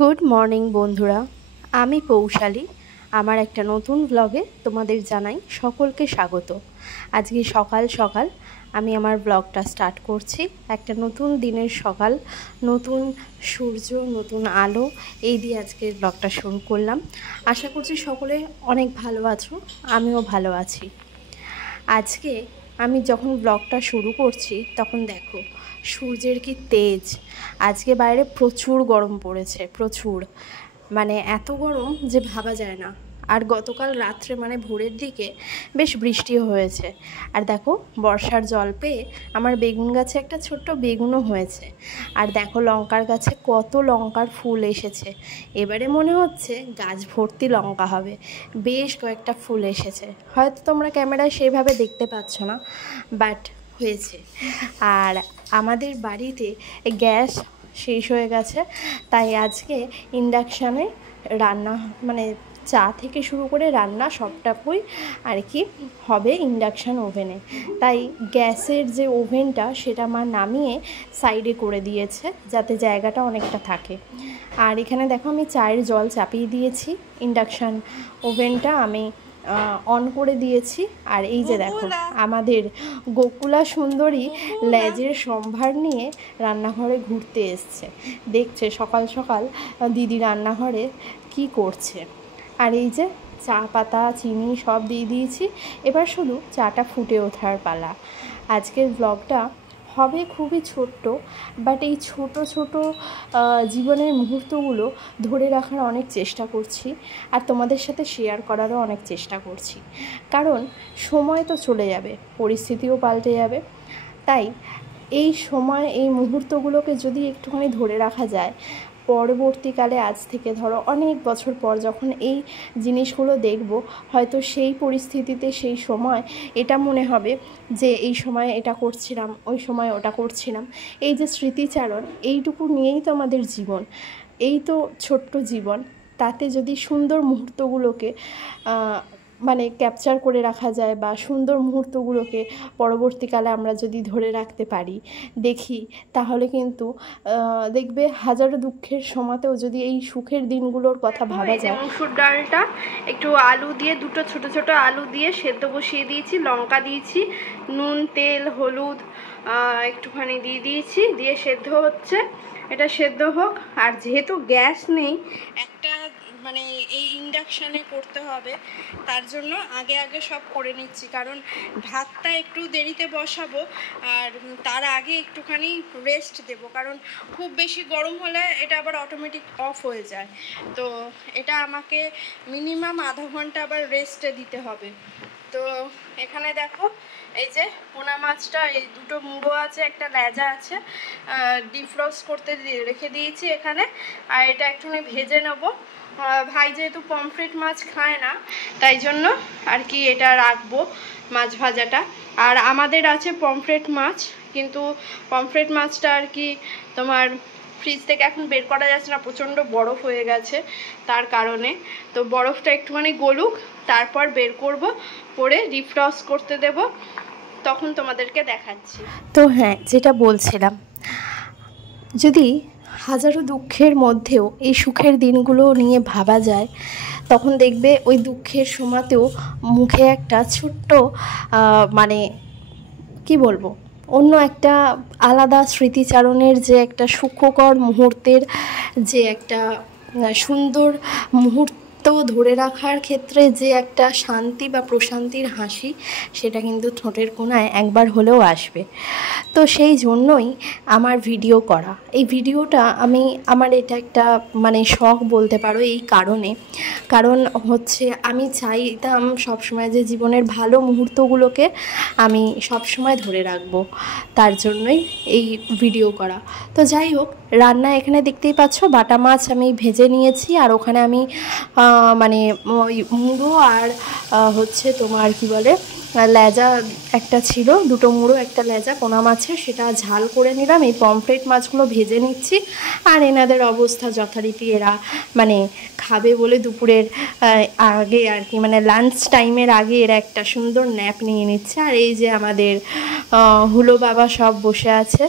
Good morning বন্ধুরা, আমি পৌশালী। আমার একটা নতুন ব্লগে তোমাদের জানাই সকলকে স্বাগত। আজকে সকাল সকাল আমি আমার ব্লগটা স্টার্ট করছি। একটা নতুন দিনের সকাল, নতুন সূর্য, নতুন আলো, এই দিয়ে আজকে ব্লগটা শুরু করলাম। আশা করছি সকলে অনেক ভালো আছো, আমিও ভালো আছি। আজকে আমি যখন ব্লগটা শুরু করছি তখন দেখো সূর্যের কি তেজ। আজকে বাইরে প্রচুর গরম পড়েছে, প্রচুর, মানে এত গরম যে ভাবা যায় না। আর গতকাল রাত্রে মানে ভোরের দিকে বেশ বৃষ্টিও হয়েছে। আর দেখো বর্ষার জল পেয়ে আমার বেগুন গাছে একটা ছোট্ট বেগুনও হয়েছে। আর দেখো লঙ্কার গাছে কত লঙ্কার ফুল এসেছে। এবারে মনে হচ্ছে গাছ ভর্তি লঙ্কা হবে। বেশ কয়েকটা ফুল এসেছে, হয়তো তোমরা ক্যামেরায় সেইভাবে দেখতে পাচ্ছ না, বাট হয়েছে। আর আমাদের বাড়িতে গ্যাস শেষ হয়ে গেছে, তাই আজকে ইন্ডাকশানে রান্না, মানে চা থেকে শুরু করে রান্না সবটাই আর কি হবে ইন্ডাকশান ওভেনে। তাই গ্যাসের যে ওভেনটা সেটা মা নামিয়ে সাইডে করে দিয়েছে যাতে জায়গাটা অনেকটা থাকে। আর এখানে দেখো আমি চায়ের জল চাপিয়ে দিয়েছি, ইন্ডাকশান ওভেনটা আমি অন করে দিয়েছি। আর এই যে দেখো আমাদের গোকুলা সুন্দরী লেজের সম্ভার নিয়ে রান্নাঘরে ঘুরতে এসছে, দেখছে সকাল সকাল দিদি রান্নাঘরে কি করছে। আর এই যে চা পাতা চিনি সব দিয়ে দিয়েছি, এবার শুধু চাটা ফুটে ওঠার পালা। আজকের ব্লগটা হবে খুবই ছোট্ট, বাট এই ছোট ছোট জীবনের মুহূর্তগুলো ধরে রাখার অনেক চেষ্টা করছি, আর তোমাদের সাথে শেয়ার করারও অনেক চেষ্টা করছি। কারণ সময় তো চলে যাবে, পরিস্থিতিও পাল্টে যাবে। তাই এই সময়, এই মুহূর্তগুলোকে যদি একটুখানি ধরে রাখা যায়, পরবর্তীকালে আজ থেকে ধরো অনেক বছর পর যখন এই জিনিসগুলো দেখব, হয়তো সেই পরিস্থিতিতে সেই সময় এটা মনে হবে যে এই সময় এটা করছিলাম, ওই সময় ওটা করছিলাম। এই যে স্মৃতিচারণ, এইটুকু নিয়েই তো আমাদের জীবন, এই তো ছোট্ট জীবন। তাতে যদি সুন্দর মুহূর্তগুলোকে মানে ক্যাপচার করে রাখা যায়, বা সুন্দর মুহূর্তগুলোকে পরবর্তীকালে আমরা যদি ধরে রাখতে পারি, দেখি, তাহলে কিন্তু দেখবে হাজারো দুঃখের সময়তেও যদি এই সুখের দিনগুলোর কথা ভাবা যায়। মসুর ডালটা একটু আলু দিয়ে, দুটো ছোট ছোট আলু দিয়ে সেদ্ধ বসিয়ে দিয়েছি, লঙ্কা দিয়েছি, নুন তেল হলুদ একটুখানি দিয়ে দিয়েছি, দিয়ে সেদ্ধ হচ্ছে। এটা সেদ্ধ হোক। আর যেহেতু গ্যাস নেই, একটা মানে এই ইন্ডাকশানে করতে হবে, তার জন্য আগে আগে সব করে নিচ্ছি। কারণ ভাতটা একটু দেরিতে বসাবো, আর তার আগে একটুখানি রেস্ট দেব, কারণ খুব বেশি গরম হলে এটা আবার অটোমেটিক অফ হয়ে যায়। তো এটা আমাকে মিনিমাম আধা ঘন্টা আবার রেস্টে দিতে হবে। তো এখানে দেখো এই যে পোনা মাছটা, এই দুটো মুড়ো আছে, একটা লেজা আছে, ডিফ্রস্ট করতে রেখে দিয়েছি এখানে। আর এটা একটুখানি ভেজে নেবো। ভাই যেহেতু পমফ্রেট মাছ খায় না, তাই জন্য আর কি এটা রাখবো মাছ ভাজাটা। আর আমাদের আছে পমফ্রেট মাছ, কিন্তু পমফ্রেট মাছটা আর কি তোমার ফ্রিজ থেকে এখন বের করা যাচ্ছে না, প্রচণ্ড বরফ হয়ে গেছে তার কারণে। তো বরফটা একটুখানি গলুক, তারপর বের করব, করে ডিফ্রস্ট করতে দেব, তখন তোমাদেরকে দেখাচ্ছি। তো হ্যাঁ, যেটা বলছিলাম, যদি হাজারো দুঃখের মধ্যেও এই সুখের দিনগুলো নিয়ে ভাবা যায়, তখন দেখবে ওই দুঃখের সময়তেও মুখে একটা ছোট্ট মানে কি বলবো, অন্য একটা আলাদা স্মৃতিচারণের যে একটা সুখকর মুহূর্তের যে একটা সুন্দর মুহূর্ত ধরে রাখার ক্ষেত্রে যে একটা শান্তি বা প্রশান্তির হাসি, সেটা কিন্তু ঠোঁটের কোণায় একবার হলেও আসবে। তো সেই জন্যই আমার ভিডিও করা। এই ভিডিওটা আমার এটা একটা মানে শখ বলতে পারো, এই কারণ হচ্ছে আমি চাইতাম সবসময় যে জীবনের ভালো মুহূর্তগুলোকে আমি সবসময় ধরে রাখবো, তার জন্যই এই ভিডিও করা। তো যাই হোক, রান্না এখানে দেখতেই পাচ্ছ, বাটা মাছ আমি ভেজে নিয়েছি, আর ওখানে আমি মানে মুড়ো আর হচ্ছে তোমার কি বলে লেজা একটা ছিল, দুটো মুড়ো একটা লেজা পোনা মাছের, সেটা ঝাল করে নিলাম। এই পমফ্রেট মাছগুলো ভেজে নিচ্ছি। আর এনাদের অবস্থা যথারীতি, এরা মানে খাবে বলে দুপুরের আগে আর কি, মানে লাঞ্চ টাইমের আগে এরা একটা সুন্দর ন্যাপ নিয়ে নিচ্ছে। আর এই যে আমাদের হুলো বাবা সব বসে আছে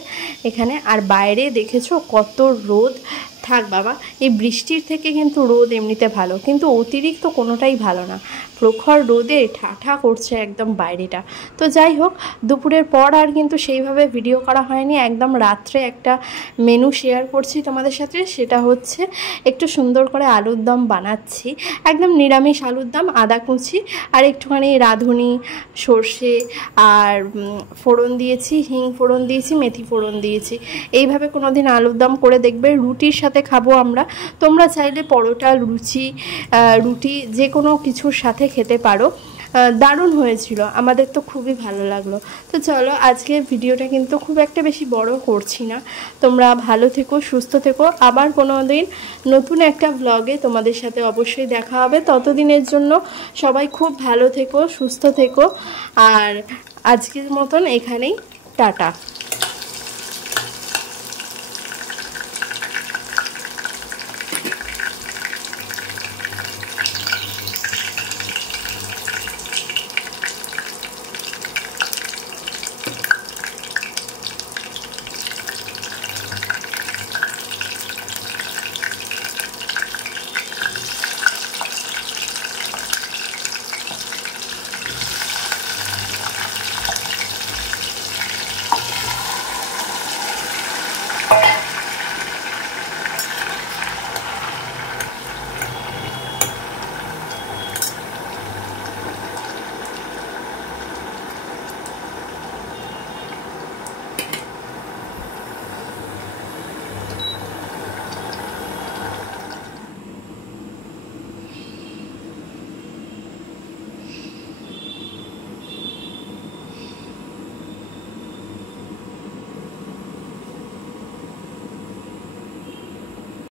এখানে। আর বাইরে দেখেছো কত রোদ। থাক বাবা, এই বৃষ্টির থেকে কিন্তু রোদ এমনিতে ভালো, কিন্তু অতিরিক্ত কোনোটাই ভালো না। প্রখর রোদে ঠাঠা করছে একদম বাইরেটা। তো যাই হোক, দুপুরের পর আর কিন্তু সেইভাবে ভিডিও করা হয়নি। একদম রাত্রে একটা মেনু শেয়ার করছি তোমাদের সাথে, সেটা হচ্ছে একটু সুন্দর করে আলুর দম বানাচ্ছি, একদম নিরামিষ আলুর দম, আদা কুচি আর একটুখানি রাঁধুনি, সর্ষে আর ফোড়ন দিয়েছি, হিং ফোড়ন দিয়েছি, মেথি ফোড়ন দিয়েছি। এইভাবে কোনো দিন আলুর দম করে দেখবে, রুটির সাথে খাবো আমরা। তোমরা চাইলে পরোটা, রুটি যে কোনো কিছুর সাথে খেতে পারো। দারুণ হয়েছিল, আমাদের তো খুবই ভালো লাগলো। তো চলো, আজকে ভিডিওটা কিন্তু খুব একটা বেশি বড় করছি না। তোমরা ভালো থেকো, সুস্থ থেকো। আবার কোনো দিন নতুন একটা ব্লগে তোমাদের সাথে অবশ্যই দেখা হবে। ততদিনের জন্য সবাই খুব ভালো থেকো, সুস্থ থেকো। আর আজকের মতন এখানেই টাটা।